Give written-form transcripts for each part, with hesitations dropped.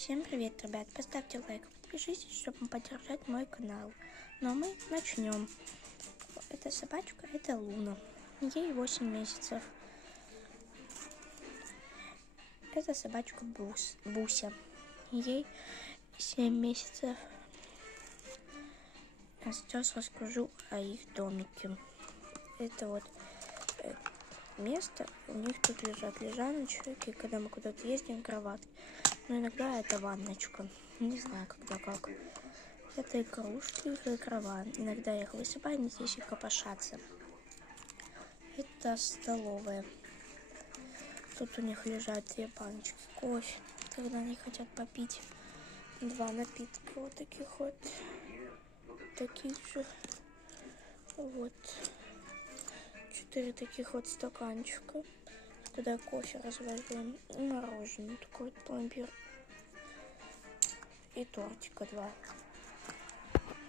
Всем привет, ребят! Поставьте лайк, подпишитесь, чтобы поддержать мой канал. Ну а мы начнем. Эта собачка, это Луна. Ей 8 месяцев. Это собачка Буся. Ей 7 месяцев. А сейчас расскажу о их домике. Это вот место, у них тут лежат лежаночки, когда мы куда-то ездим, кроватки. Но иногда это ванночка. Не знаю, когда как. Это игрушки, их крова. Иногда я их высыпаю, они здесь и копошатся. Это столовая. Тут у них лежат 2 баночки кофе, когда они хотят попить. 2 напитка вот таких вот. Таких же. Вот. 4 таких вот стаканчика. Куда кофе развожу. И мороженое. Такой вот пломбир. И тортика 2.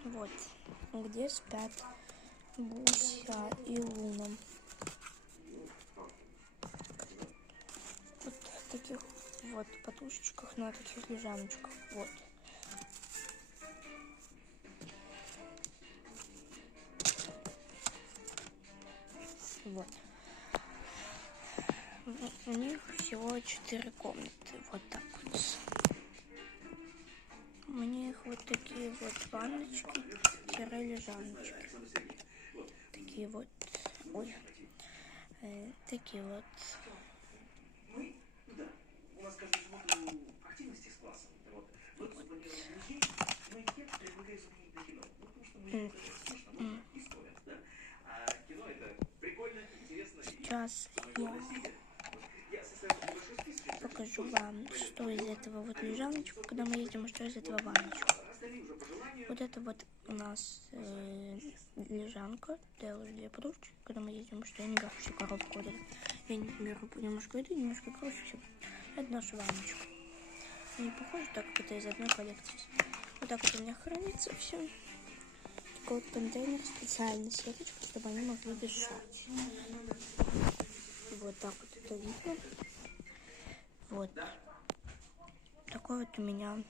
Вот. Где спят Буся и Луна. Вот в таких вот подушечках, на таких лежаночках. Вот. Вот. У них всего 4 комнаты. Вот так вот. У них вот такие вот ванночки-лежаночки. Такие вот. Ой. Такие вот. Сейчас я покажу вам, что из этого вот лежаночка, когда мы едем, а что из этого ванночка. Вот это вот у нас лежанка, да, я уже 2 подушечки, когда мы едем, что я не беру всю коробку. Я не беру немножко еды, немножко крошки. Это наша ванночка. Не похоже, так как это из одной коллекции. Вот так вот у меня хранится все. Такой вот контейнер специально сеточка, чтобы они могли дышать. Вот так вот это видно. Вот. Такой вот у меня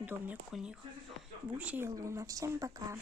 домик у них. Буся и Луна. Всем пока.